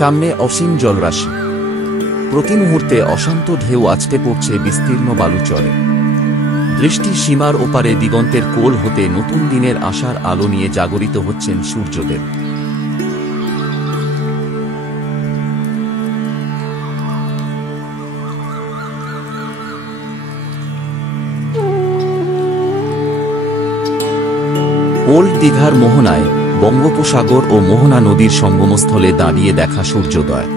সামনে অসীম জলরাশি। প্রতি মুহূর্তে অশান্ত ঢেউ আছড়ে পড়ছে বিস্তীর্ণ বালুচরে। দৃষ্টি সীমার ওপারে দিগন্তের কোল হতে নতুন দিনের আশার আলো নিয়ে জাগরিত হচ্ছেন সূর্যদেব। ওল্ড দীঘার মোহনায় বঙ্গোপসাগর ও মোহনা নদীর সঙ্গমস্থলে দাঁড়িয়ে দেখা সূর্যোদয়।